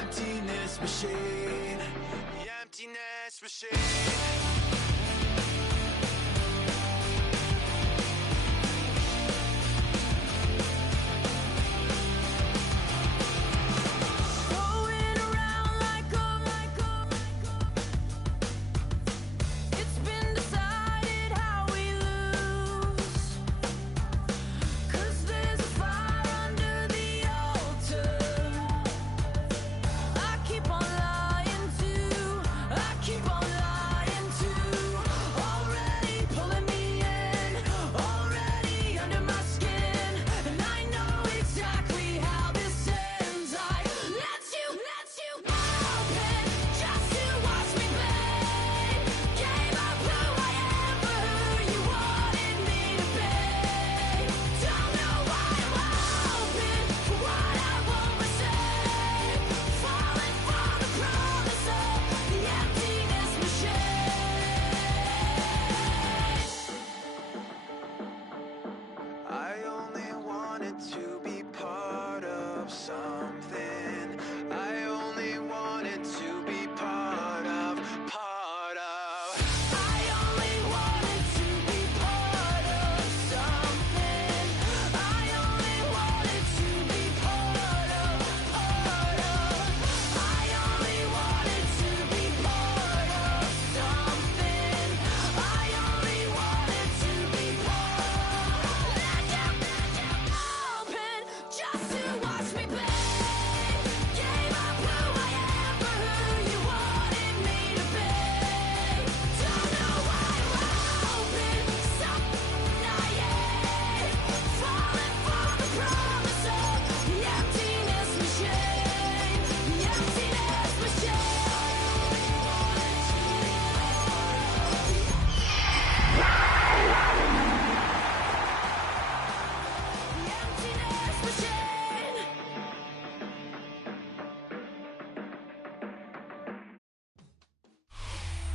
emptiness machine. The emptiness machine.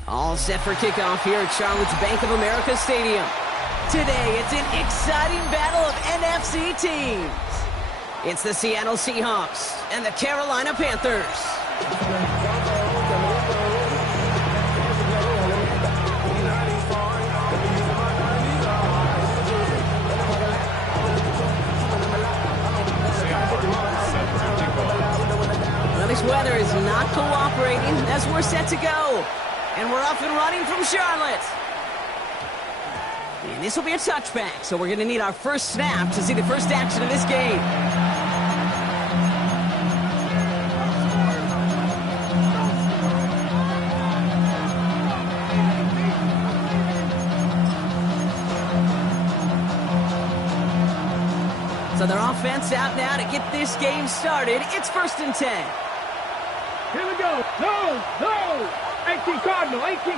All set for kickoff here at Charlotte's Bank of America Stadium. Today, it's an exciting battle of NFC teams. It's the Seattle Seahawks and the Carolina Panthers. Well, this weather is not cooperating as we're set to go. And we're up and running from Charlotte. And this will be a touchback, so we're going to need our first snap to see the first action of this game. So their offense out now to get this game started. It's 1st and 10. Here we go. No! 18 Cardinal. Kenneth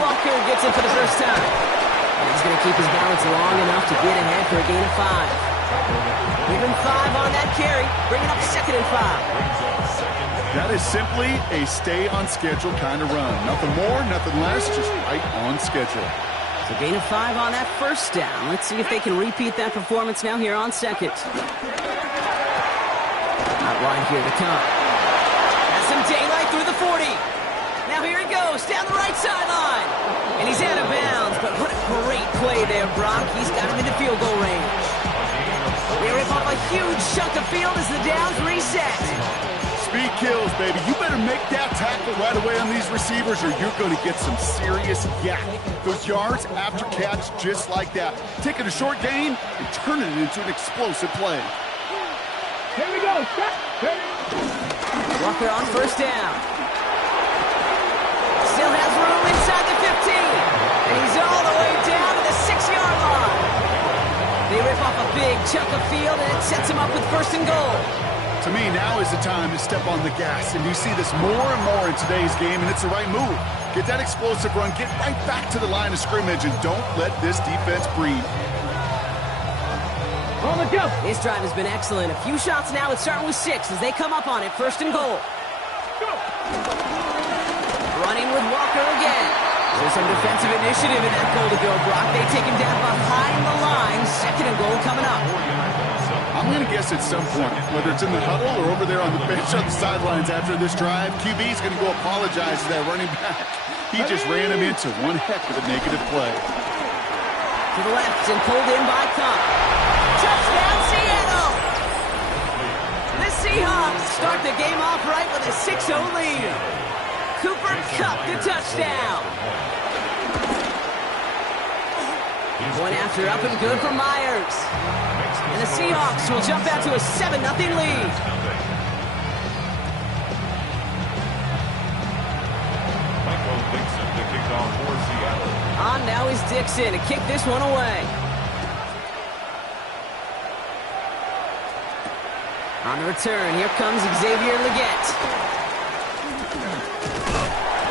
Walker gets it for the first time. And he's going to keep his balance long enough to get ahead for a gain of 5. Give him 5 on that carry. Bring it up 2nd and 5. That is simply a stay on schedule kind of run. Nothing more, nothing less, just right on schedule. So gain of 5 on that first down. Let's see if they can repeat that performance now here on 2nd. Out wide here to come. Has some daylight through the 40. Now here he goes, down the right sideline. And he's out of bounds, but what a great play there, Brock. He's got him in the field goal range. They rip off a huge chunk of field as the downs reset. Speed kills, baby. You better make that tackle right away on these receivers or you're going to get some serious yak. Those yards after catch just like that. Taking a short gain and turning it into an explosive play. Here we go. Walker on first down. Still has room inside the 15. And he's all the way down to the 6-yard line. They rip off a big chunk of field and it sets him up with 1st and goal. To me, now is the time to step on the gas, and you see this more and more in today's game, and it's the right move. Get that explosive run, get right back to the line of scrimmage, and don't let this defense breathe. On the jump. This drive has been excellent. A few shots now. It's starting with 6 as they come up on it. 1st and goal. Go. Running with Walker again. There's some defensive initiative in that goal to go, Brock. They take him down behind the line. 2nd and goal coming up. I'm going to guess at some point, whether it's in the huddle or over there on the bench on the sidelines after this drive, QB's going to go apologize to that running back. He just ran him into one heck of a negative play. To the left and pulled in by Kupp. Touchdown, Seattle! The Seahawks start the game off right with a 6-0 lead. Cooper Kupp the touchdown. One after up and good for Myers. And the Seahawks will jump out to a 7-0 lead. On now is Dixon to kick this one away. On the return, here comes Xavier Legette.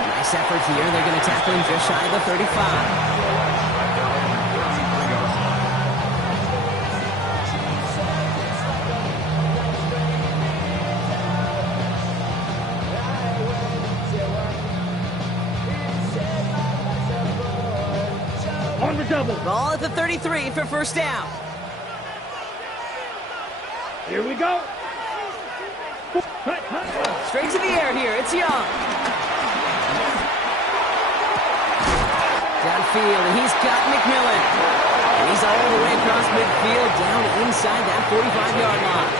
Nice effort here. They're going to tackle him just shy of the 35. On the double. Ball at the 33 for first down. Here we go. Straight to the air here. It's Young. Downfield, and he's got McMillan. And he's all the way across midfield, down inside that 45-yard line.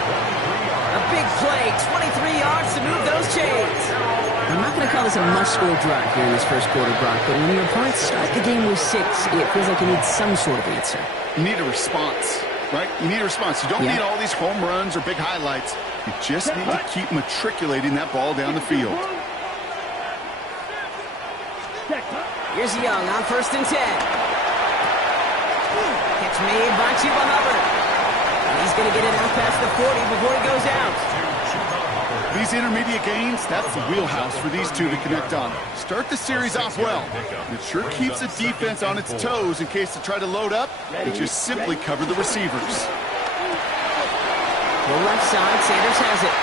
A big play, 23 yards to move those chains. I'm not going to call this a must-score drive here in this first quarter, Brock, but when your opponents start the game with 6, it feels like you need some sort of answer. You need a response, right? You need a response. You don't need all these home runs or big highlights. You just need to keep matriculating that ball down the field. Here's Young on 1st and 10. Catch made by Chuba Hubbard. And he's going to get it out past the 40 before he goes out. These intermediate gains, that's the wheelhouse for these two to connect on. Start the series off well. It sure keeps the defense on its toes in case they try to load up. They just simply cover the receivers. The left side, Sanders has it.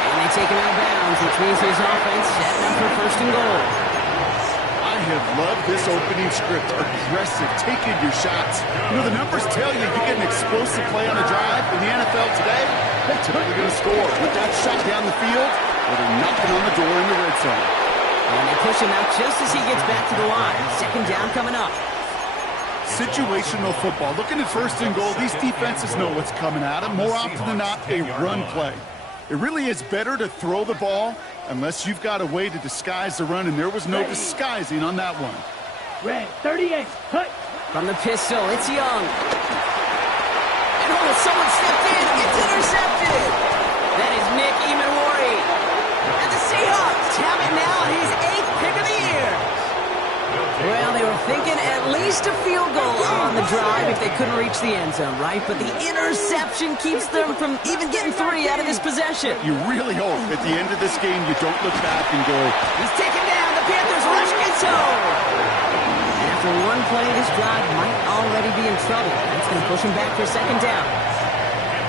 And they take him out of bounds, which means his offense setting up for 1st and goal. I have loved this opening script. Aggressive, taking your shots. You know, the numbers tell you get an explosive play on a drive in the NFL today, they're typically going to score with that shot down the field, or they're knocking on the door in the red zone. And they push him out just as he gets back to the line. 2nd down coming up. Situational football. Looking at 1st and goal, these defenses know what's coming at them. More often than not, a run play. It really is better to throw the ball unless you've got a way to disguise the run, and there was no disguising on that one. Red 38. Hut. From the pistol, it's Young. And someone stepped in. It's intercepted. That is Nick Emmanwori. And the Seahawks have it now, his 8th pick of the year. Well, they were thinking at least a field goal on the drive if they couldn't reach the end zone, right? But the interception keeps them from even getting 3 out of this possession. You really hope at the end of this game you don't look back and go, he's taken down. The Panthers rush gets home. And after one play, this drive might already be in trouble. That's going to push him back for 2nd down.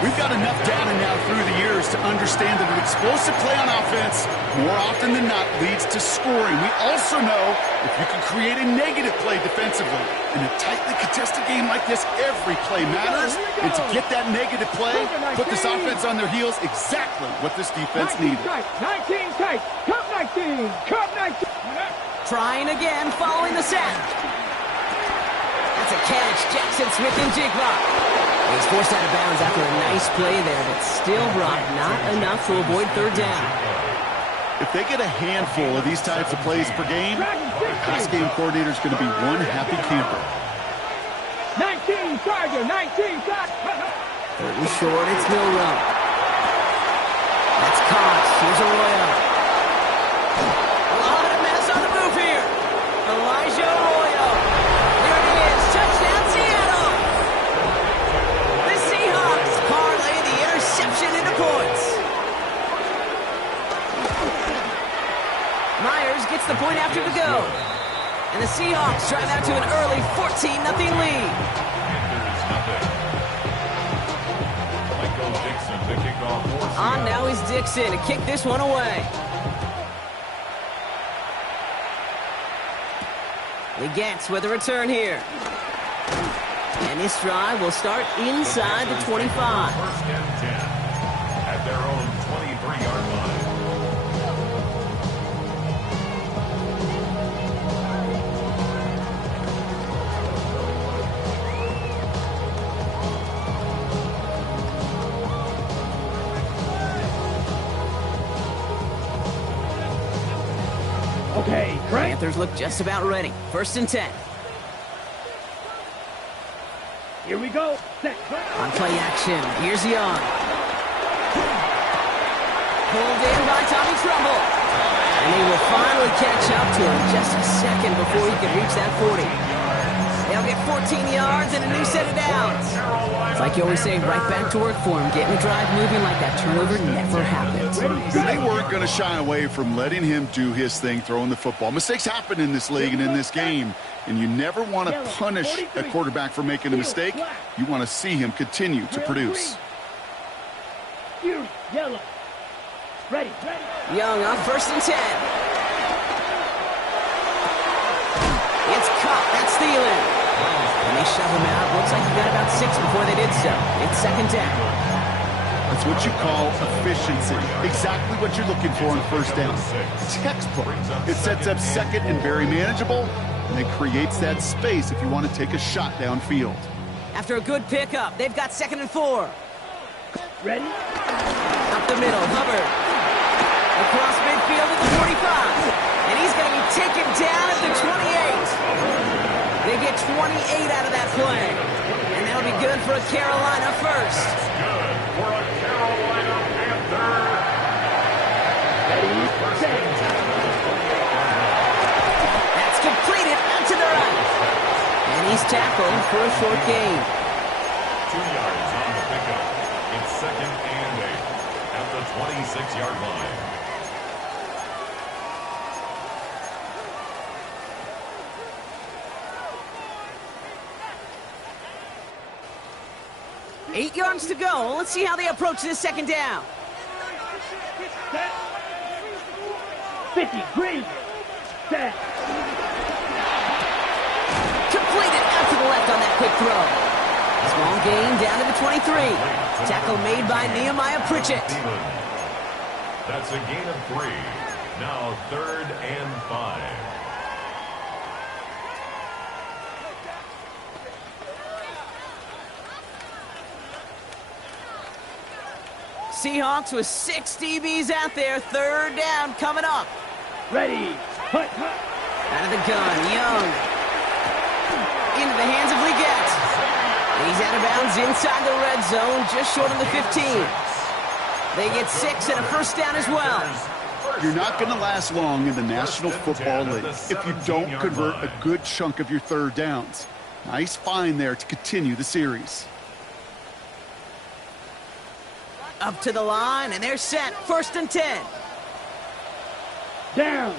We've got enough data now through the years to understand that an explosive play on offense more often than not leads to scoring. We also know if you can create a negative play defensively in a tightly contested game like this, every play matters. And to get that negative play, put this offense on their heels, exactly what this defense needed. 19 tight. Cup 19. Cup 19. Trying again following the sack. That's a catch. Jackson Smith-Njigba. He's forced out of bounds after a nice play there, but still, Brock, not enough to avoid 3rd down. If they get a handful of these types of plays per game, pass game coordinator is going to be one happy camper. 19 Charger, 19 Charger. 3rd and short, it's Milroe. That's caught. Here's Arroyo. A lot of mess on the move here. Elijah Arroyo. There it is. Touchdown, Seattle. The Seahawks parlay the interception into points. Myers gets the point after the go. And the Seahawks drive out to an early 14-0 lead. On now is Dixon to kick this one away. Legette with a return here. And this drive will start inside the 25. First and 10 at their own 23-yard line. Okay, Trent. Panthers look just about ready. First and 10. Here we go. Set. On play action, here's Young. Pulled in by Tommy Trumbull. And they will finally catch up to him just a second before he can reach that 40. They'll get 14 yards and a new set of downs. It's like you always say, right back to work for him. Getting the drive moving like that turnover never happened. They weren't going to shy away from letting him do his thing, throwing the football. Mistakes happen in this league and in this game, and you never want to punish a quarterback for making a mistake. You want to see him continue to produce. Yellow. Ready. Young on first and 10. It's caught. That's Thielen. And they shove him out. Looks like he got about 6 before they did so. It's second down. That's what you call efficiency. Exactly what you're looking for on first down. Textbook. It sets up second and very manageable, and it creates that space if you want to take a shot downfield. After a good pickup, they've got second and 4. Ready. Up the middle, Hubbard. Across midfield at the 45. And he's going to be taken down at the 28. They get 28 out of that play. And that'll be good for a Carolina first. Good for a Carolina Panther. Ready. Set. That's completed out to the right. And he's tackled for a short gain. 2 yards on the pickup. It's second and 8 at the 26-yard line. Eight yards to go. Let's see how they approach this second down. 50. Green. Set. Completed out to the left on that quick throw. Small gain down to the 23. Tackle made by Nehemiah Pritchett. That's a gain of 3. Now third and 5. Seahawks with 6 DBs out there. Third down coming up. Ready. Hut. Out of the gun, Young. Into the hands of Leggett. He's out of bounds inside the red zone, just short of the 15. They get 6 and a first down as well. You're not going to last long in the National Football League if you don't convert a good chunk of your third downs. Nice find there to continue the series. Up to the line, and they're set. First and 10. Down.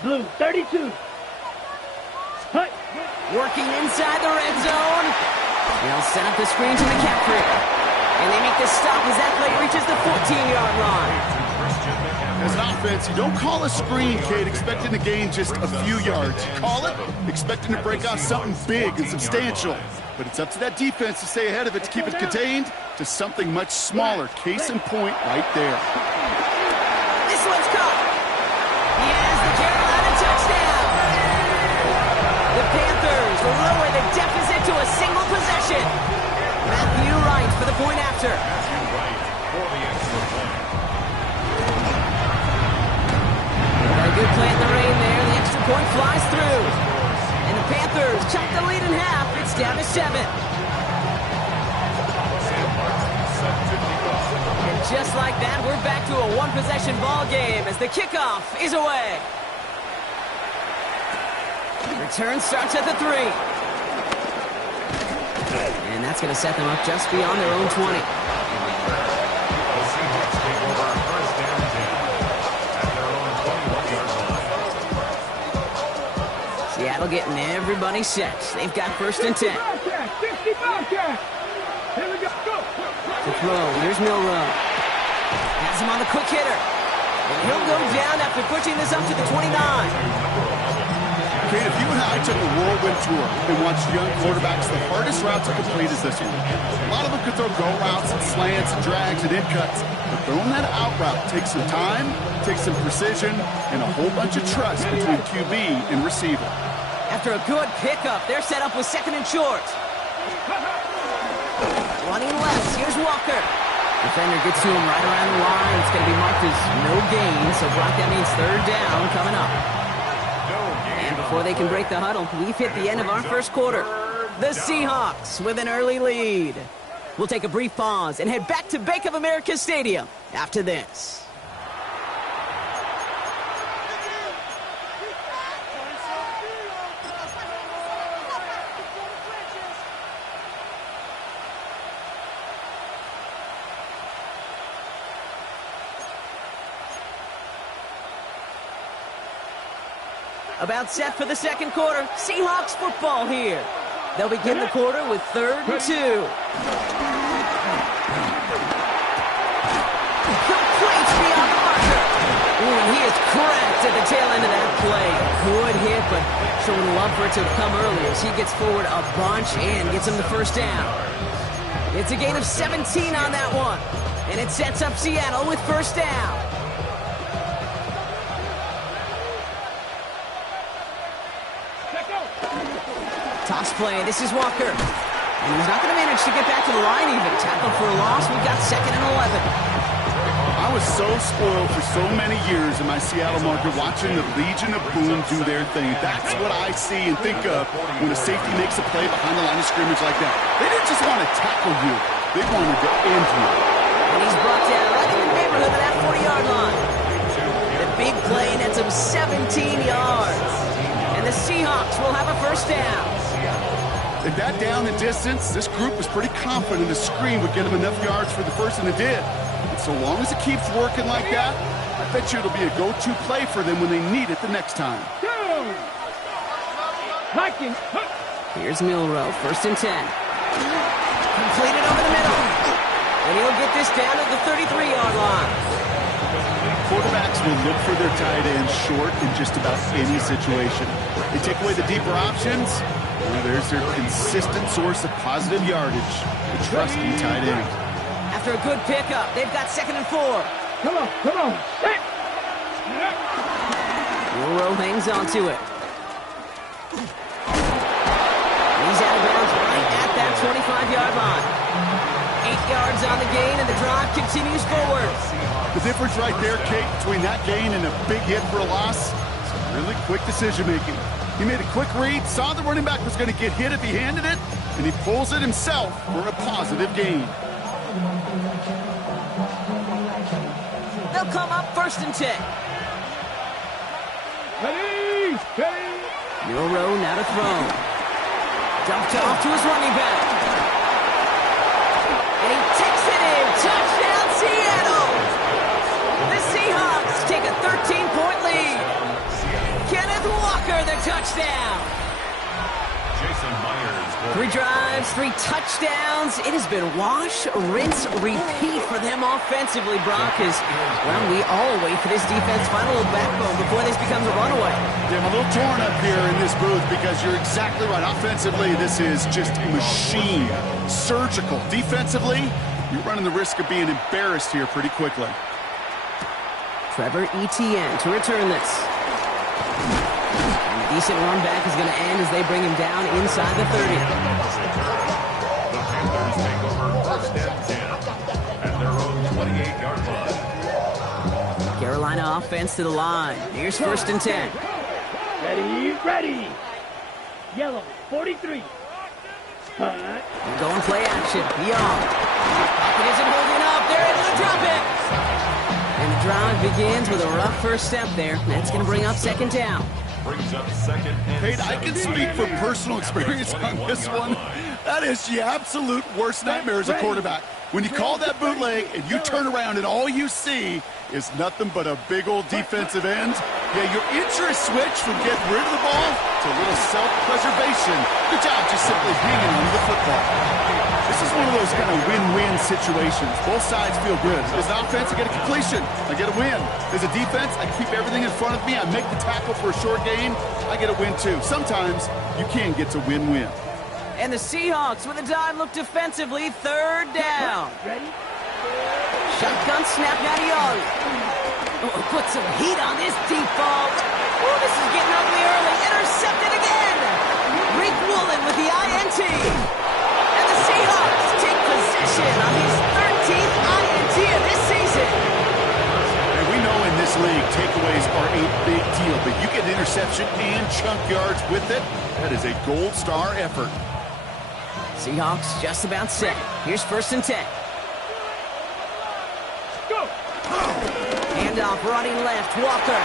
Blue. 32. Hut. Working inside the red zone. They'll set up the screen to McCaffrey. And they make the stop as that play reaches the 14-yard line. As an offense, you don't call a screen, Kate, expecting to gain just a few yards. You call it expecting to break out something big and substantial. But it's up to that defense to stay ahead of it, to keep it contained to something much smaller. Case in point right there. This one's caught. He has the Carolina touchdown. The Panthers lower the deficit to a single possession. Matthew Wright for the point after. Matthew Wright for the extra point. Got a good play in the rain there. The extra point flies through. And the Panthers chop the lead in half. It's down to 7. And just like that, we're back to a one-possession ball game as the kickoff is away. Return starts at the 3. And that's going to set them up just beyond their own 20. The Seahawks take over first and 10 at their own 21-yard line. Seattle getting everybody set. They've got first and 10. 60 Bobcats. Here we go. Go. To throw, here's Milrow. Has him on the quick hitter. And he'll go down after pushing this up to the 29. Kate, if you and I took a whirlwind tour and watched young quarterbacks, the hardest route to complete is this one. A lot of them could throw go routes and slants and drags and in cuts, but throwing that out route takes some time, takes some precision, and a whole bunch of trust between QB and receiver. After a good pickup, they're set up with second and short. Running left, here's Walker. Defender gets to him right around the line. It's going to be marked as no gain, so Brock, that means third down coming up. And before they can break the huddle, we've hit the end of our first quarter. The Seahawks with an early lead. We'll take a brief pause and head back to Bank of America Stadium after this. About set for the second quarter. Seahawks football here. They'll begin the quarter with 3rd and 2. Complete beyond the marker. Ooh, he is cracked at the tail end of that play. Good hit, but sure would love for it to have come earlier as he gets forward a bunch and gets him the first down. It's a gain of 17 on that one. And it sets up Seattle with first down. Toss play. This is Walker. And he's not going to manage to get back to the line even. Tackle for a loss. We've got 2nd and 11. I was so spoiled for so many years in my Seattle market watching the Legion of Boom do their thing. That's what I see and think of when a safety makes a play behind the line of scrimmage like that. They didn't just want to tackle you. They wanted to end you. And he's brought down right in the neighborhood of that 40-yard line. The big play nets him 17 yards. And the Seahawks will have a first down. At that down and distance, this group was pretty confident a screen would get them enough yards for the first, and it did. And so long as it keeps working like that, I bet you it'll be a go-to play for them when they need it the next time. Here's Milroe, 1st and 10. Completed over the middle. And he'll get this down at the 33-yard line. Quarterbacks will look for their tight end short in just about any situation. They take away the deeper options. Well, there's their consistent source of positive yardage, the trusty tight end. After a good pickup, they've got 2nd and 4. Come on. Set. Milroe hangs on to it. He's out of bounds right at that 25-yard line. 8 yards on the gain, and the drive continues forward. The difference right there, Kate, between that gain and a big hit for a loss is really quick decision-making. He made a quick read, saw the running back was going to get hit if he handed it, and he pulls it himself for a positive gain. They'll come up 1st and 10. Ready. Milroe now to throw. Dumped off to his running back. And he takes it in. Touchdown, Seattle! The Seahawks take a 13-point lead. Kenneth Walker, the touchdown. Jason Myers. 3 drives, 3 touchdowns. It has been wash, rinse, repeat for them offensively, Brock, as, well, we all wait for this defense final backbone before this becomes a runaway. Yeah, I'm a little torn up here in this booth because you're exactly right. Offensively, this is just machine, surgical. Defensively, you're running the risk of being embarrassed here pretty quickly. Trevor Etienne to return this. And a decent run back is going to end as they bring him down inside the 30. The Panthers take over 1st and 10 at their own 28-yard line. Carolina offense to the line. Here's 1st and 10. Ready. Yellow, 43. And going play action. Young. Pocket isn't holding up. They're able to drop it. And the drive begins with a rough first step there. That's going to bring up 2nd down. Brings up 2nd and Kate, I can speak from personal experience on this one. That is the absolute worst nightmare as a quarterback. When you call that bootleg and you turn around and all you see is nothing but a big old defensive end, yeah, your interest switch from getting rid of the ball to a little self-preservation. Good job just simply hanging on to the football. This is one of those those kind of win-win situations. Both sides feel good. As an offense, I get a completion. I get a win. As a defense, I keep everything in front of me. I make the tackle for a short gain. I get a win, too. Sometimes you can get to win-win. And the Seahawks with a dime look defensively. Third down. Shotgun snap, now Young. Oh, put some heat on this deep ball. Oh, this is getting ugly early. Intercepted again. Rick Woolen with the INT. And the Seahawks take possession on his 13th INT of this season. And we know in this league, takeaways are a big deal, but you get an interception and chunk yards with it. That is a gold star effort. Seahawks just about set. Here's 1st and 10. Go! Handoff running left, Walker.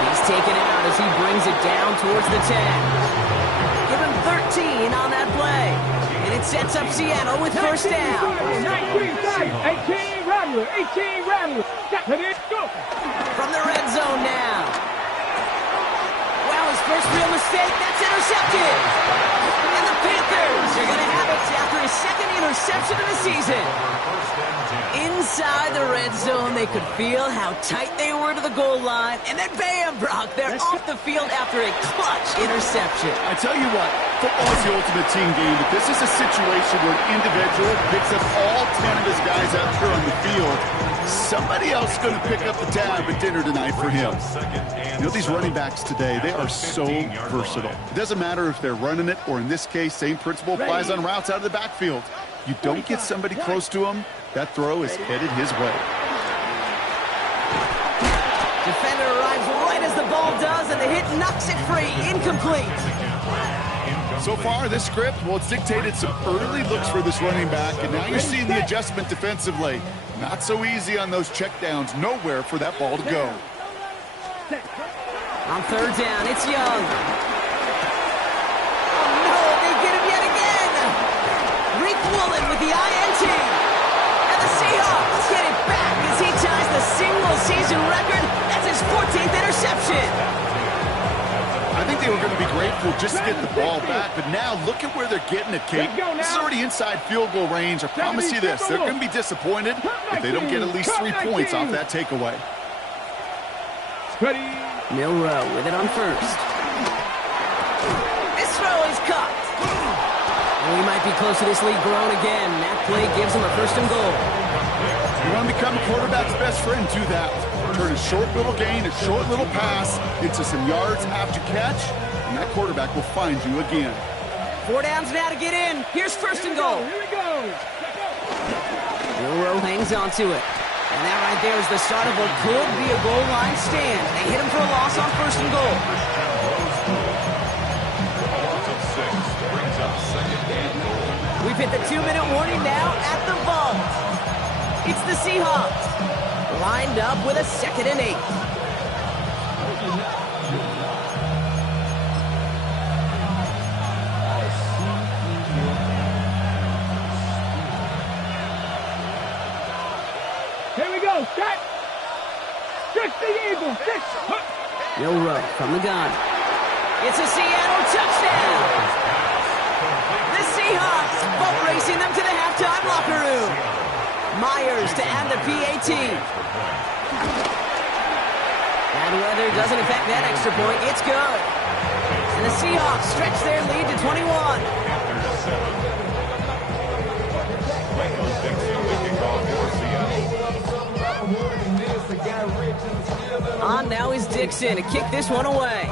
And he's taken out as he brings it down towards the 10. Give him 13 on that play. And it sets up Seattle with 1st down. 19 tight, 18 rattler, 18 rattler. Step it in, go! From the red zone now. Wow, his first real mistake, that's intercepted. And the Panthers are going to have it after his 2nd interception of the season. Inside the red zone, they could feel how tight they were to the goal line. And then bam, Brock, they're off the field after a clutch interception. I tell you what, football is the ultimate team game, but this is a situation where an individual picks up all 10 of his guys out here on the field. Somebody else is going to pick up the tab at dinner tonight for him. You know, these running backs today, they are so versatile. It doesn't matter if they're running it, or in this case, same principle applies on routes out of the backfield. You don't get somebody close to him, that throw is headed his way. Defender arrives right as the ball does, and the hit knocks it free. Incomplete. So far, this script, well, it's dictated some early looks for this running back, and now you're seeing the adjustment defensively. Not so easy on those checkdowns. Nowhere for that ball to go. On 3rd down, it's Young. Oh, no, they get him yet again. Rick Woolen with the INT. And the Seahawks get it back as he ties the single-season record. That's his 14th interception. I think they were going to be grateful just to get the ball back, but now look at where they're getting it, Kate. This is already inside field goal range. I promise you this, they're going to be disappointed if they don't get at least 3 points off that takeaway. Ready? Milroe with it on 1st. This throw is caught. And we might be close to this league growing again. That play gives him a 1st and goal. You want to become a quarterback's best friend, do that. Turn a short little gain, a short little pass into some yards after catch, and that quarterback will find you again. 4 downs now to get in. Here's 1st and goal. Here we go. Milroe hangs on to it. And that right there is the start of what could be a goal line stand. They hit him for a loss on 1st and goal. We've hit the 2-minute warning now at the vault. It's the Seahawks. Lined up with a 2nd and 8. Here we go. Set. Stretch the eagle. Six. Milroe from the gun. It's a Seattle touchdown. The Seahawks boat racing them to the halftime locker room. Myers to add the PAT. Bad weather doesn't affect that extra point. It's good. And the Seahawks stretch their lead to 21. On now is Dixon to kick this one away.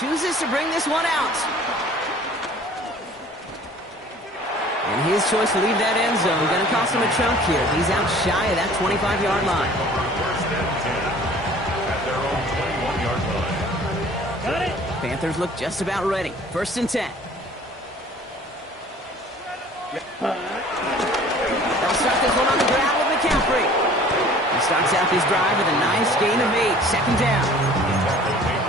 Chooses to bring this one out. And his choice to leave that end zone going to cost him a chunk here. He's out shy of that 25-yard line. Panthers look just about ready. 1st and 10. They'll start this one on the ground with McCaffrey. He starts out this drive with a nice gain of 8. 2nd down.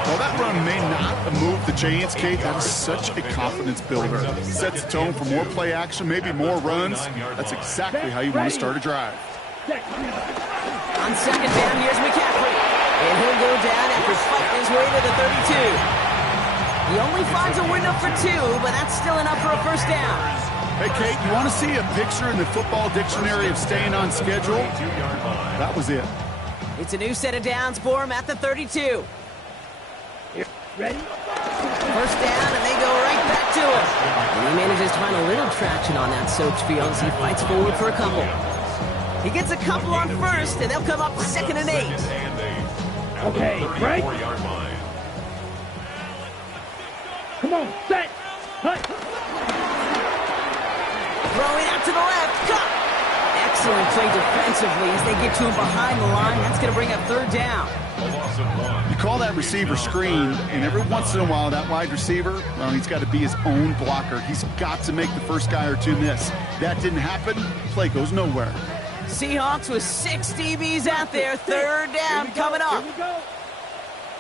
Well, that run may not have moved the chains, Kate. That is such a confidence builder. Sets the tone for more play action, maybe more runs. That's exactly how you want to start a drive. On 2nd down, here's McCaffrey. And he'll go down after fighting his 32. He only finds a window for 2, but that's still enough for a first down. Hey, Kate, you want to see a picture in the football dictionary of staying on schedule? That was it. It's a new set of downs for him at the 32. Ready? First down, and they go right back to him. And he manages to find a little traction on that soaked field as he fights forward for a couple. He gets a couple on first, and they'll come up 2nd and 8. Okay, right? Come on, set. Hut. Throwing out to the left. Cut. Excellent play defensively as they get to him behind the line. That's going to bring up 3rd down. You call that receiver screen, and every once in a while, that wide receiver, well, he's got to be his own blocker. He's got to make the first guy or 2 miss. That didn't happen. Play goes nowhere. Seahawks with 6 DBs out there. 3rd down coming up. Here we go.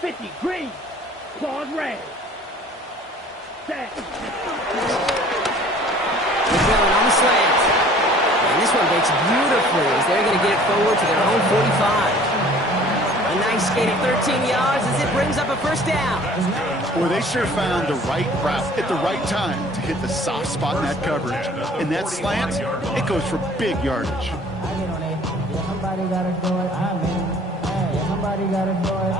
50, green. Claws red. Set. They're going on the slant. And this one breaks beautifully as they're going to get it forward to their own 45. A nice gain of 13 yards as it brings up a first down. Boy, they sure found the right route at the right time to hit the soft spot in that coverage. And that slant, it goes for big yardage. Somebody gotta do it. Somebody gotta do it.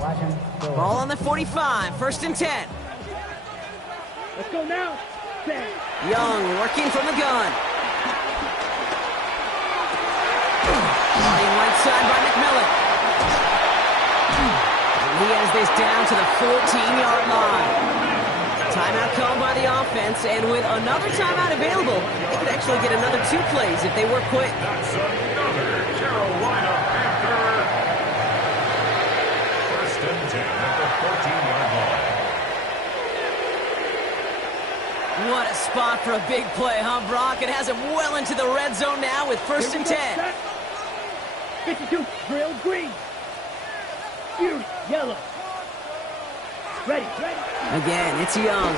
Watch him do it. Ball on the 45, 1st and 10. Let's go now. Set. Young working from the gun. Flying right side by McMillan. He has this down to the 14-yard line. Timeout called by the offense, and with another timeout available, they could actually get another 2 plays if they work quick. That's another Carolina Panther. 1st and 10 at the 14-yard line. What a spot for a big play, huh, Brock? It has him well into the red zone now with 1st and 10. Set. 52, drill green. Fury, yellow. Ready, ready. Again, it's Young.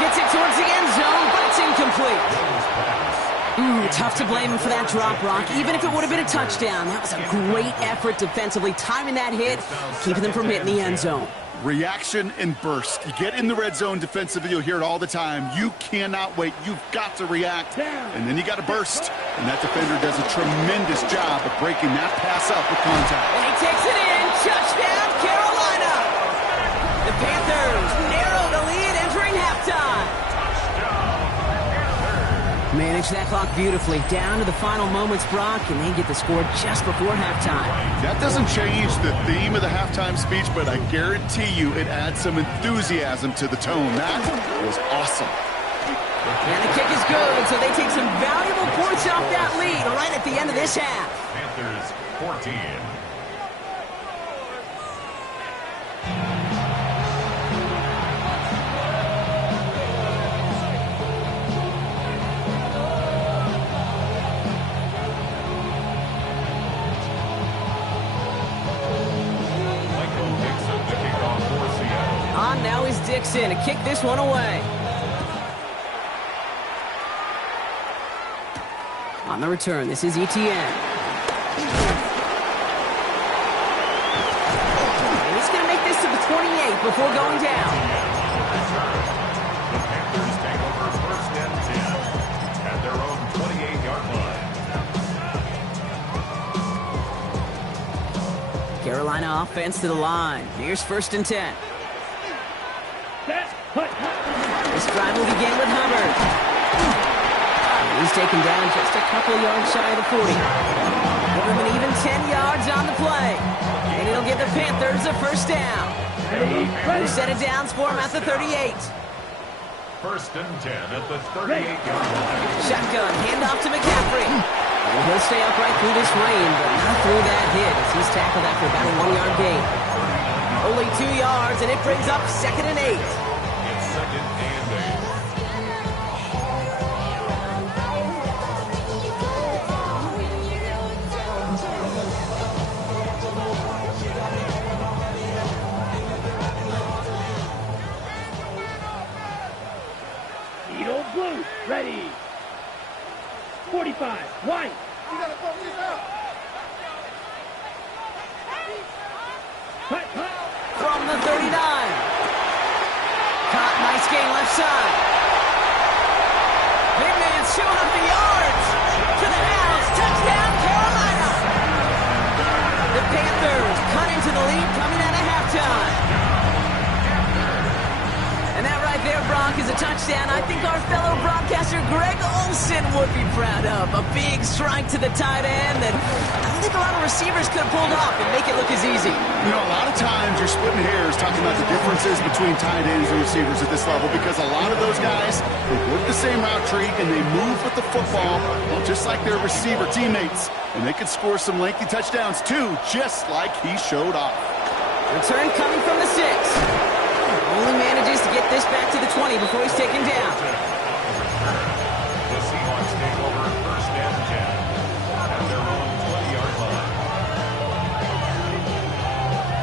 Gets it towards the end zone, but it's incomplete. Tough to blame him for that drop, Brock. Even if it would have been a touchdown, that was a great effort defensively, timing that hit, keeping them from hitting the end zone. Reaction and burst. You get in the red zone defensively, you'll hear it all the time. You cannot wait. You've got to react. And then you got to burst. And that defender does a tremendous job of breaking that pass up with contact. And he takes it in. Touchdown, Carolina. The Panthers narrow the lead entering halftime. Manage that clock beautifully. Down to the final moments, Brock, and they get the score just before halftime. That doesn't change the theme of the halftime speech, but I guarantee you it adds some enthusiasm to the tone. That was awesome. And the kick is good, so they take some valuable points off that lead right at the end of this half. Panthers 14. Now is Dixon to kick this one away. On the return, this is Etienne. And he's going to make this to the 28 before going down. The Panthers take over 1st and 10 at their own 28-yard line. Carolina offense to the line. Here's 1st and 10. This drive will begin with Hubbard. He's taken down just a couple yards shy of the 40. Give him an even 10 yards on the play. And it'll give the Panthers a first down. New set of downs for him at the 38. 1st and 10 at the 38-yard line. Shotgun, handoff to McCaffrey. And he'll stay upright through this rain, but not through that hit as he's tackled after about a 1-yard gain. Only 2 yards, and it brings up 2nd and 8. It's 2nd and 8. Needle blue, ready. 45, white. the 39. Caught, nice gain left side. Big man showing up the yards. To the house, touchdown Carolina. The Panthers cut into the lead coming out of halftime. And that right there, Brock, is a touchdown I think our fellow broadcaster Greg Olsen would be proud of. A big strike to the tight end that I don't think a lot of receivers could have pulled off and make it look as easy. You know, a lot of times you're splitting hairs talking about the differences between tight ends and receivers at this level because a lot of those guys, they work the same route tree and they move with the football just like their receiver teammates. And they can score some lengthy touchdowns too, just like he showed off. Return coming from the 6. Only manages to get this back to the 20 before he's taken down. The Seahawks take over first and 10 at their own 20-yard line.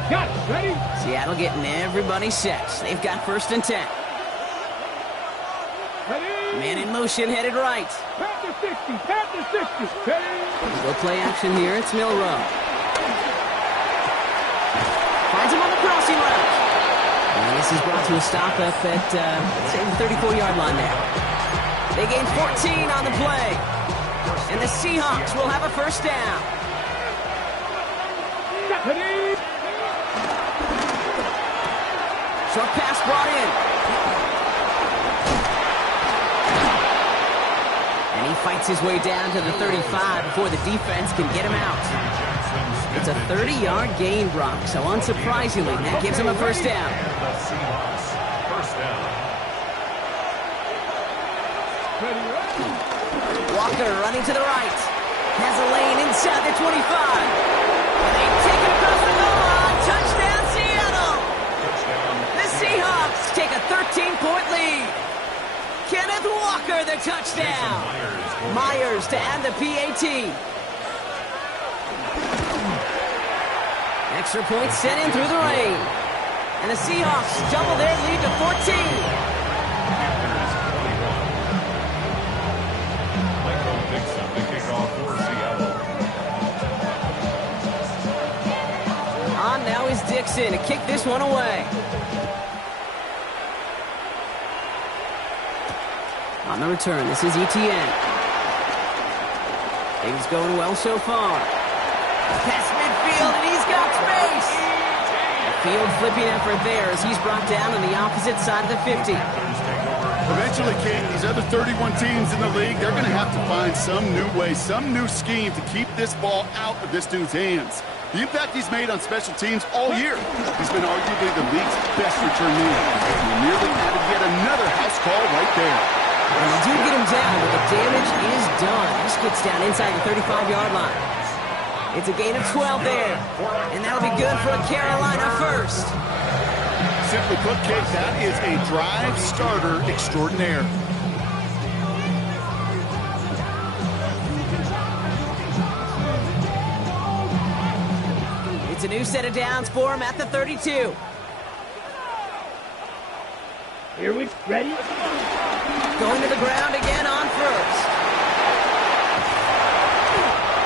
Got it. Ready? Seattle getting everybody set. They've got first and 10. Ready? Man in motion, headed right. Panther 60. Panther 60. Ready? Go play action here. It's Milrow. Finds him on the crossing route. And this is brought to a stop up at, say, the 34-yard line there. They gain 14 on the play. And the Seahawks will have a first down. Ready? Short pass brought in. And he fights his way down to the 35 before the defense can get him out. It's a 30-yard gain, Brock, so unsurprisingly, that gives him a first down. The Seahawks first down. Walker running to the right. Has a lane inside the 25. And they take it across the goal line. Touchdown, Seattle! Touchdown. The Seahawks take a 13-point lead. Kenneth Walker, the touchdown. Myers to add the PAT. Extra point sent in through the rain. And the Seahawks double their lead to 14. Michael Dixon, the kickoff for Seattle. On now is Dixon to kick this one away. On the return, this is Etienne. Things going well so far. Past midfield, and he's got space. Field flipping effort there as he's brought down on the opposite side of the 50. Eventually, Kate, these other 31 teams in the league, they're going to have to find some new way, some new scheme to keep this ball out of this dude's hands. The impact he's made on special teams all year. He's been arguably the league's best return man. And he nearly added yet another house call right there. And they do get him down, but the damage is done. This gets down inside the 35-yard line. It's a gain of 12 there. And that'll be good for a Carolina first. Simply put, Kate, that is a drive starter extraordinaire. It's a new set of downs for him at the 32. Here we ready? Going to the ground again on first.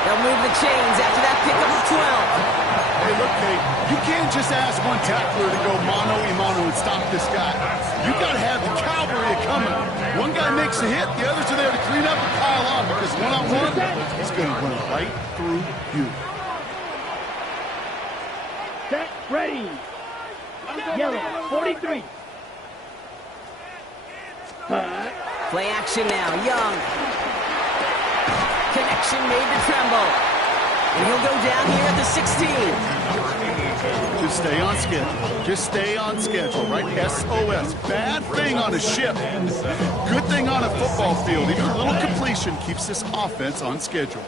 They'll move the chains after that pickup of 12. Hey, look, Kate, you can't just ask one tackler to go mano-a-mano and stop this guy. You got to have the cavalry coming. One guy makes a hit, the others are there to clean up and pile on because one-on-one, he's going to run right through you. Set, ready. Yellow, 43. Play action now, Young. Connection made to Tremble. And he'll go down here at the 16. Just stay on schedule. Just stay on schedule, right? SOS. Bad thing on a ship. Good thing on a football field. Even a little completion keeps this offense on schedule.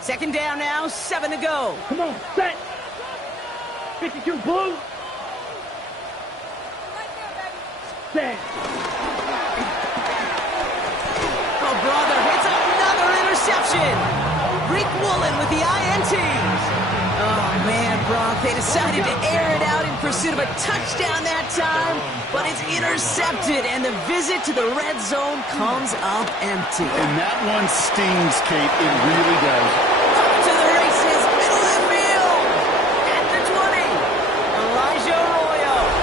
Second down now, 7 to go. Come on, set. 52 blue. Set. Oh, brother, it's another interception. Rick Woolen with the INT. Oh, man, Brock, they decided to air it out in pursuit of a touchdown that time, but it's intercepted, and the visit to the red zone comes up empty. And that one stings, Kate. It really does. Up to the races, middle of the field. At the 20, Elijah Arroyo.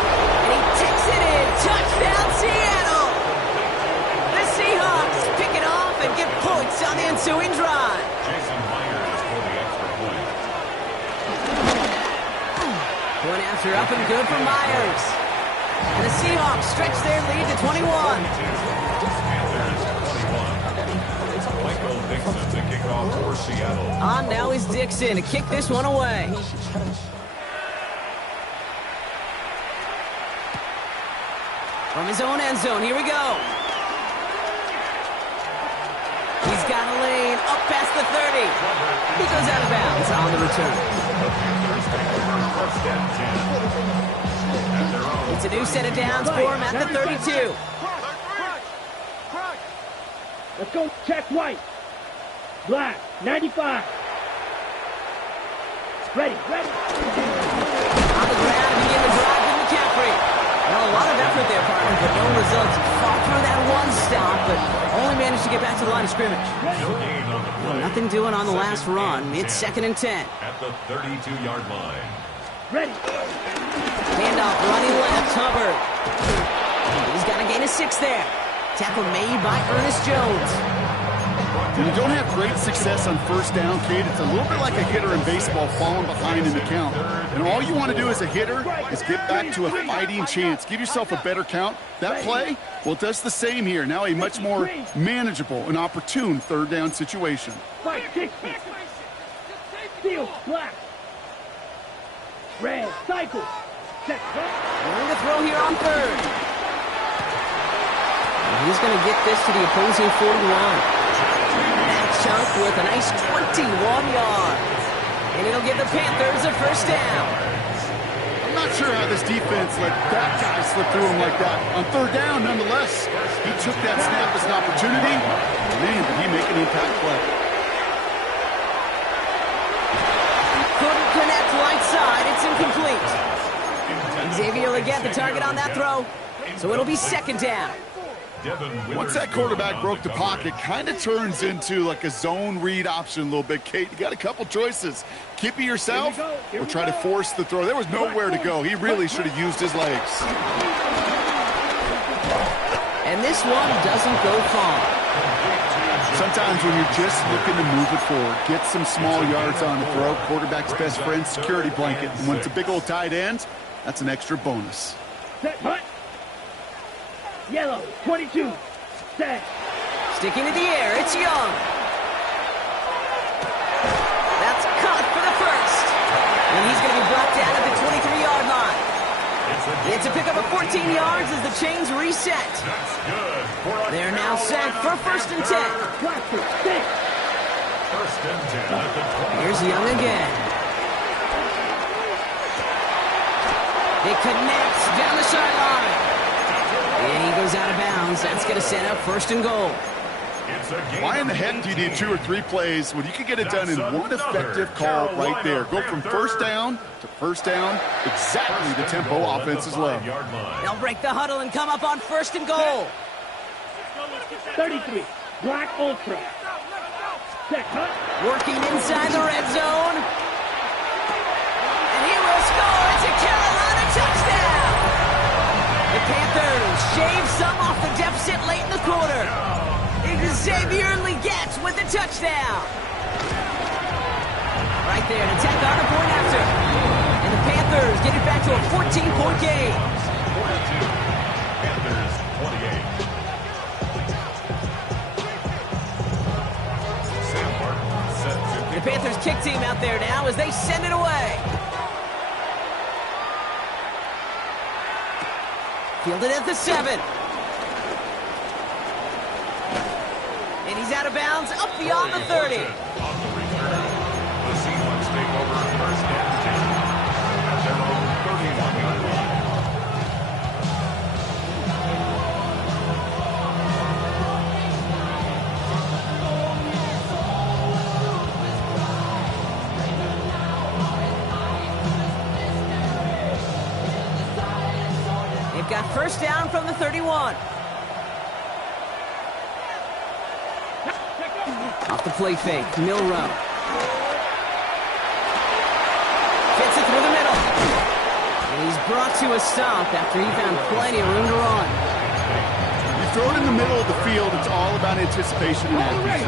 after, up and good for Myers. And the Seahawks stretch their lead to 21. Michael Dixon, the kickoff for Seattle. On now is Dixon to kick this one away. From his own end zone, here we go. He's got a lane up past the 30. He goes out of bounds on the return. It's a new set of downs for him at the 32. Let's go check White. Black, 95. Ready. On the ground to begin the drive with McCaffrey. Well, a lot of effort there, partner, but no results. Fought through that one stop, but only managed to get back to the line of scrimmage. No gain on the play. Nothing doing on the last run. It's 2nd and 10. At the 32-yard line. Ready. Handoff running left, Hubbard. He's got a gain of 6 there. Tackle made by Ernest Jones. When you don't have great success on first down, Kate, it's a little bit like a hitter in baseball falling behind in the count. And all you want to do as a hitter is get back to a fighting chance. Give yourself a better count. That play, well, it does the same here. Now a much more manageable and opportune 3rd down situation. 560. Steel, black. Red, cycle. Set, Going to throw here on 3rd. And he's going to get this to the opposing 41. That chunk with a nice 21 yards. And it'll give the Panthers a 1st down. I'm not sure how this defense let that guy slip through him like that. On 3rd down, nonetheless, he took that snap as an opportunity. Man, did he make an impact play. Couldn't connect right side. It's incomplete. Xavier Legette, the target on that throw. So it'll be 2nd down. Once that quarterback broke the pocket, kind of turns into like a zone read option a little bit, Kate. You got a couple choices. Keep it yourself or try to force the throw. There was nowhere to go. He really should have used his legs. And this one doesn't go far. Sometimes when you're just looking to move it forward, get some small yards on the throw, quarterback's best friend, security blanket. And when it's a big old tight end, that's an extra bonus. set, hunt. Yellow, 22. Set. Sticking to the air, it's Young. That's caught for the first. And he's going to be brought down at the 23-yard line. It's a pickup of 14 yards as the chains reset. They're now set for 1st and 10. Here's Young again. It connects down the sideline. And he goes out of bounds. That's going to set up 1st and goal. Why in the heck do you need 2 or 3 plays when you can get it done in one effective call right there? Go from 1st down to 1st down, exactly the tempo offenses love. They'll break the huddle and come up on 1st and goal. 33, Black Ultra. Set, hunt. Working inside the red zone. And he will score. It's a Carolina touchdown. The Panthers shave some off the deficit late in the quarter. Xavier Legette with the touchdown. Right there to tack on a point after. And the Panthers get it back to a 14-point game. Panthers 28. The Panthers kick team out there now as they send it away. Fielded at the 7. And he's out of bounds, up beyond the 30. On the return, the Seahawks take over 1st and 10 at their own 31-yard line. They've got 1st down from the 31. Off the play fake, Milrow. Fits it through the middle. And he's brought to a stop after he found plenty of room to run. You throw it in the middle of the field, it's all about anticipation and accuracy.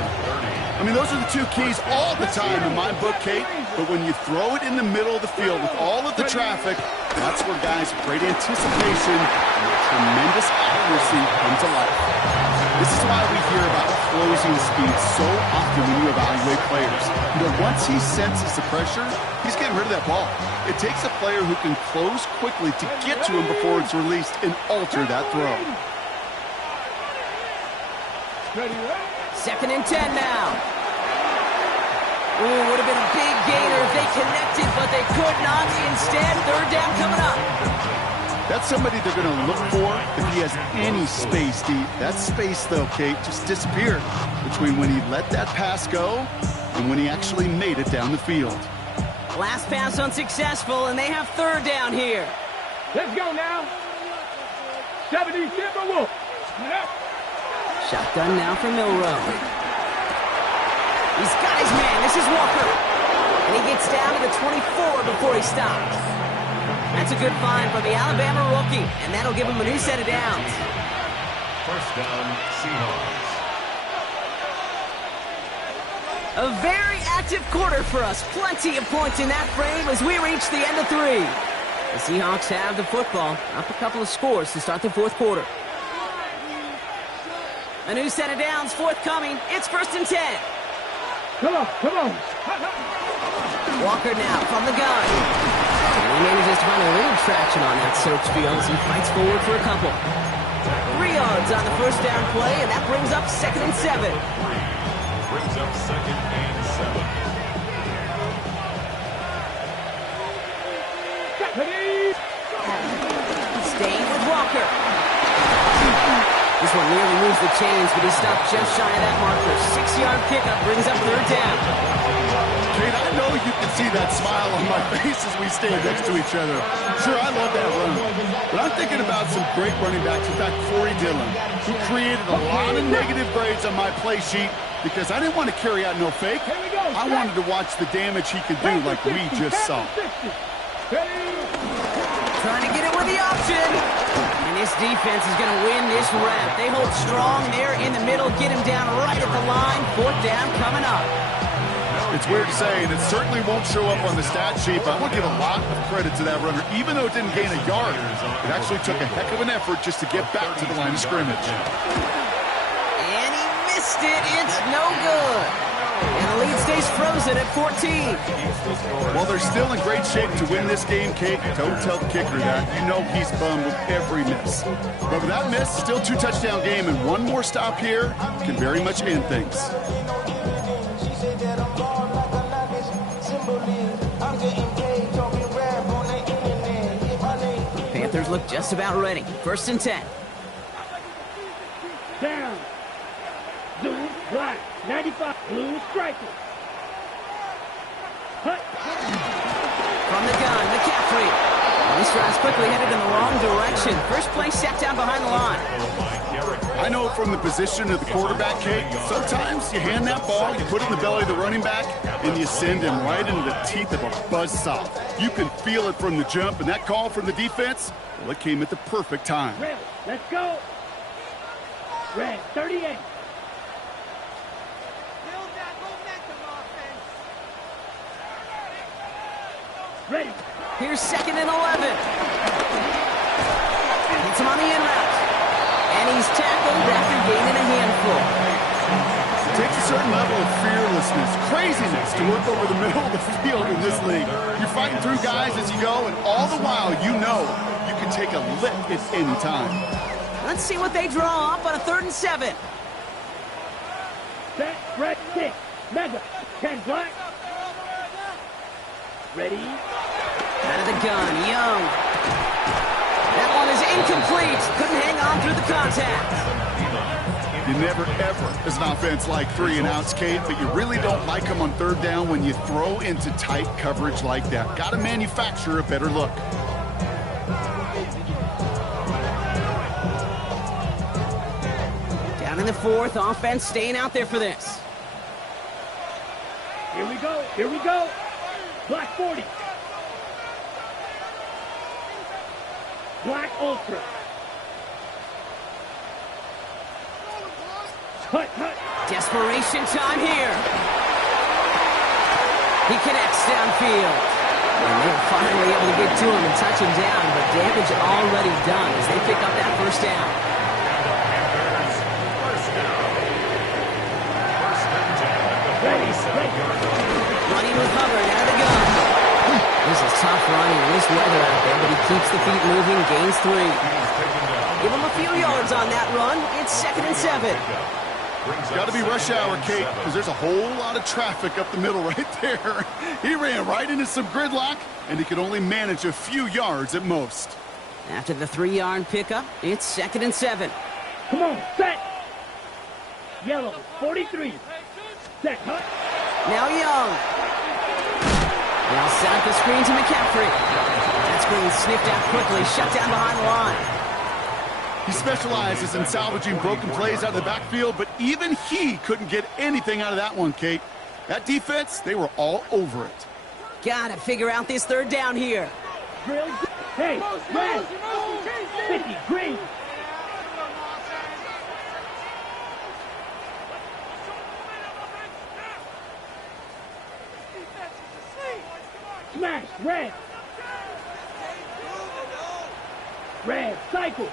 I mean, those are the two keys all the time in my book, Kate. But when you throw it in the middle of the field with all of the traffic, that's where guys with great anticipation and tremendous accuracy come to life. This is why we hear about closing speed so often when you evaluate players. You know, once he senses the pressure, he's getting rid of that ball. It takes a player who can close quickly to get to him before it's released and alter that throw. Second and 10 now. Ooh, would have been a big gainer if they connected, but they could not. Instead, third down coming up. That's somebody they're going to look for if he has any space deep. That space, though, Kate, just disappeared between when he let that pass go and when he actually made it down the field. Last pass unsuccessful, and they have third down here. Let's go now. 70 Timberwolves. Shotgun now for Milroe. He's got his man. This is Walker. And he gets down to the 24 before he stops. That's a good find for the Alabama rookie, and that'll give him a new set of downs. First down, Seahawks. A very active quarter for us. Plenty of points in that frame as we reach the end of 3. The Seahawks have the football. Up a couple of scores to start the fourth quarter. A new set of downs forthcoming. It's first and 10. Come on, come on. Walker now from the gun. And he manages to find a little traction on that search field as he fights forward for a couple. 3 yards on the first down play, and that brings up second and 7. Brings up second and 7. Staying with Walker. This one nearly moves the chains, but he stopped just shy of that marker. 6-yard pickup brings up third down. Kate, I know you can see that smile on my face as we stand next to each other. Sure, I love that run. But I'm thinking about some great running backs. In fact, Corey Dillon, who created a lot of negative grades on my play sheet because I didn't want to carry out no fake. I wanted to watch the damage he could do like we just saw. Trying to get it with the option. And this defense is going to win this round. They hold strong there in the middle, get him down right at the line. Fourth down coming up. It's weird to say, and it certainly won't show up on the stat sheet, but I want to give a lot of credit to that runner. Even though it didn't gain a yard, it actually took a heck of an effort just to get back to the line of scrimmage. And he missed it. It's no good. And the lead stays frozen at 14. Well, they're still in great shape to win this game, Kate. Don't tell the kicker that. You know he's bummed with every miss. But with that miss, still 2-touchdown game, and one more stop here can very much end things. Panthers look just about ready. First and 10. Down. Zoom, black, 95, blue striker. Hut. From the gun, McCaffrey. And this drive's quickly headed in the wrong direction. First play sat down behind the line. I know from the position of the quarterback, Kate, sometimes you hand that ball, you put it in the belly of the running back, and you send him right into the teeth of a buzzsaw. You can feel it from the jump, and that call from the defense, well, it came at the perfect time. Red, let's go. Red, 38. Ready. Here's second and 11. Hits him on the in route. And he's tackled after gaining a handful. It takes a certain level of fearlessness, craziness to work over the middle of the field in this league. You're fighting through guys as you go, and all the while you know you can take a lick at any time. Let's see what they draw up on a 3rd and 7. Set, red, 6. Mega, 10 black. Ready. Out of the gun, Young. That one is incomplete. Couldn't hang on through the contact. You never, ever, as an offense, like 3-and-outs, Kate, but you really don't like them on 3rd down when you throw into tight coverage like that. Got to manufacture a better look. Down in the 4th, offense staying out there for this. Here we go. Here we go. Black 40. Black Ultra. Hut, hut. Desperation time here. He connects downfield. And they're finally able to get to him and touch him down, but damage already done as they pick up that first down. Running with Hubbard out of the gun. This is tough running in this weather out there, but he keeps the feet moving, gains 3. Give him a few yards on that run. It's 2nd and 7. It's got to be rush hour, Kate, because there's a whole lot of traffic up the middle right there. He ran right into some gridlock, and he could only manage a few yards at most. After the 3-yard pickup, it's 2nd and 7. Come on, set. Yellow, 43. Set, huh? Now Young. They'll set up the screen to McCaffrey. That screen sniffed out quickly, shut down behind the line. He specializes in salvaging broken plays out of the backfield, but even he couldn't get anything out of that one, Kate. That defense, they were all over it. Gotta figure out this 3rd down here. Hey, red. 50, green. Smash, red. Red, cycle.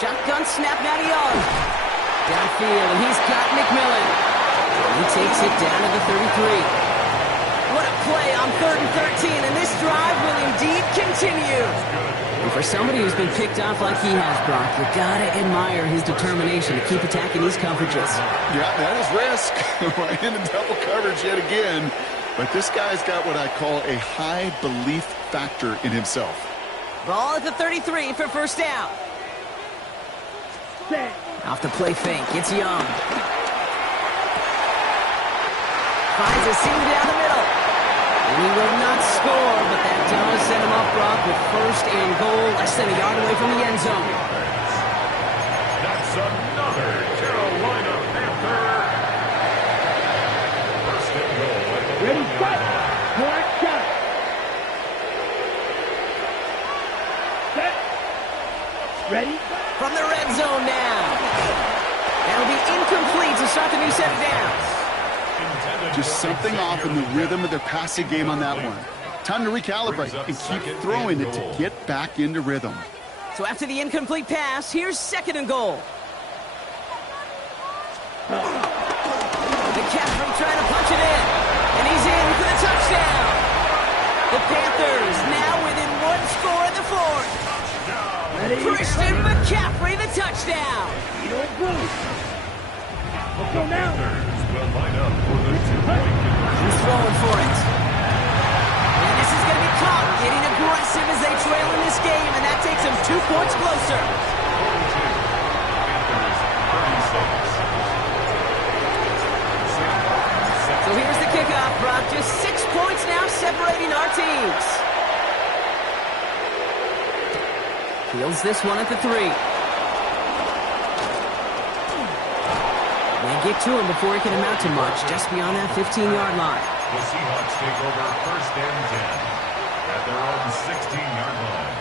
Shotgun snap, now Young. Downfield, and he's got McMillan. And he takes it down to the 33. What a play on 3rd and 13, and this drive will indeed continue. And for somebody who's been picked off like he has, Brock, you gotta admire his determination to keep attacking these coverages. Yeah, that is risk. Right into double coverage yet again. But this guy's got what I call a high belief factor in himself. Ball at the 33 for first down. Set. Off the play fake, it's Young. Finds a seam down the middle. And he will not score, but that does set him up, Brock, with 1st and goal, less than a yard away from the end zone. That's another Carolina Panther. 1st and goal. Ready, set. Black shot. Set. Ready. From the red zone now. That'll be incomplete to start the new set of downs. Just something off in the rhythm of their passing game on that one. Time to recalibrate and keep throwing it to get back into rhythm. So after the incomplete pass, here's 2nd and goal. McCaffrey trying to punch it in. And he's in for the touchdown. The Panthers now within 1 score in the 4th. Christian McCaffrey, the touchdown. Let's go now. Will line up for the 2-point He's throwing for it. And this is going to be caught, getting aggressive as they trail in this game, and that takes them 2 points closer. So here's the kickoff, Brock. Just 6 points now separating our teams. Fields this one at the 3. They get to him before he can amount to much, just beyond that 15-yard line. The Seahawks take over 1st and 10 at their own 16-yard line.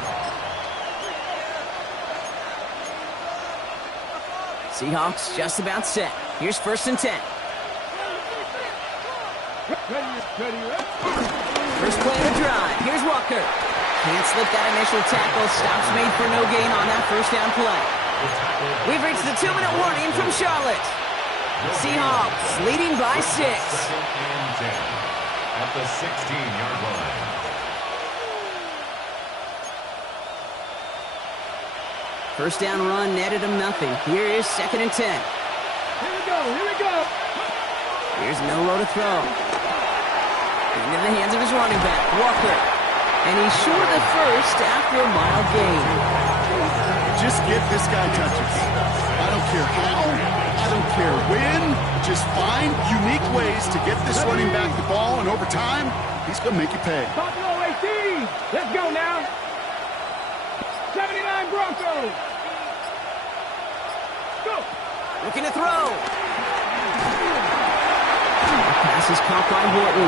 Seahawks just about set. Here's 1st and 10. First play of the drive. Here's Walker. Can't slip that initial tackle. Stops made for no gain on that 1st down play. We've reached the 2-minute warning from Charlotte. Seahawks leading by 6. 2nd and 10 at the 16-yard line. First down run netted him nothing. Here is 2nd and 10. Here we go. Here's no row to throw. Into the hands of his running back, Walker. And he's short of the 1st after a mild gain. Just give this guy touches. I don't care how, I don't care when. Just find unique ways to get this running back the ball, and over time, he's going to make you pay. Buffalo 18. Let's go now. 79 Broncos. Go. Looking to throw. The pass is caught by Horton.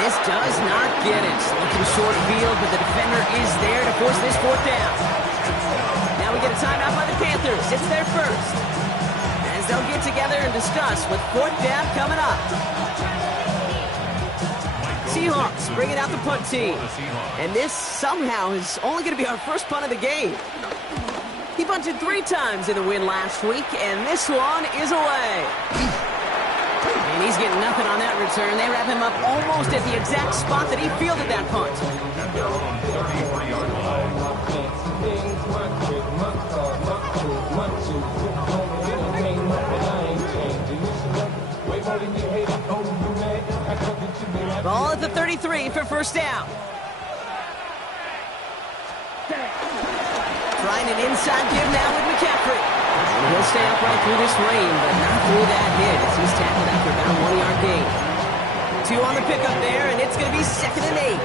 This does not get it. Looking short field, but the defender is there to force this fourth down. Now we get a timeout by the Panthers. It's their first. As they'll get together and discuss with fourth down coming up. Seahawks bringing out the punt team. And this somehow is only going to be our first punt of the game. He punted 3 times in the win last week, and this one is away. And he's getting nothing on that return. They wrap him up almost at the exact spot that he fielded that punt. At their own 33-yard line. Ball at the 33 for first down. Trying an inside give now with McCaffrey. And he'll stay upright through this rain, but not through that hit as he's tackled after about a 1-yard gain. 2 on the pickup there, and it's going to be 2nd and 8.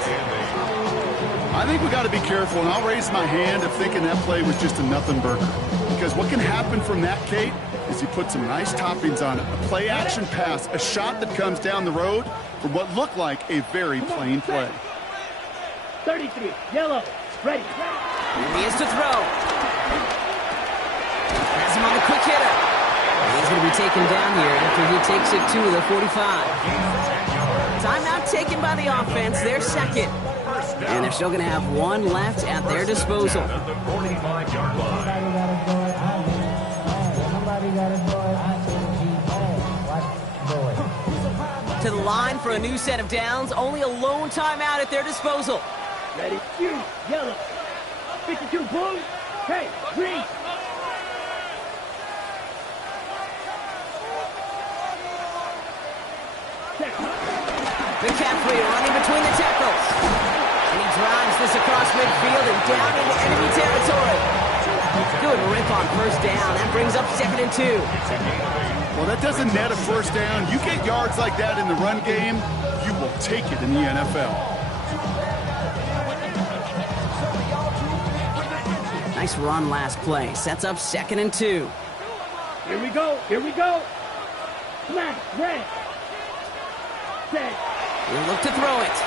I think we got to be careful, and I'll raise my hand if thinking that play was just a nothing burger. Because what can happen from that, Kate, is you put some nice toppings on it. A play-action pass, a shot that comes down the road for what looked like a very plain play. 33, yellow, ready. Here he is to throw. Has him on the quick hitter. He's going to be taken down here after he takes it to the 45. Timeout taken by the offense, their second. And they're still going to have 1 left at their disposal. At the 45-yard line. Somebody got to do it. I say, G, watch it. To the line for a new set of downs. Only a lone timeout at their disposal. Ready, you, yellow. 52 blue, hey, green. McCaffrey running between the tackles. And he drives this across midfield and down into enemy territory. Good rip on first down. That brings up 2nd and 2. Well, that doesn't net a first down. You get yards like that in the run game, you will take it in the NFL. Nice run last play. Sets up 2nd and 2. Here we go, here we go. Smack, red. Set. He'll look to throw it.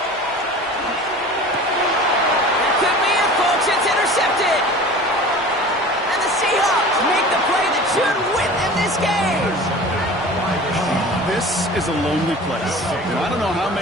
That could be it, folks. It's intercepted. And the Seahawks make the play that should win them this game. This is a lonely place. And I don't know how many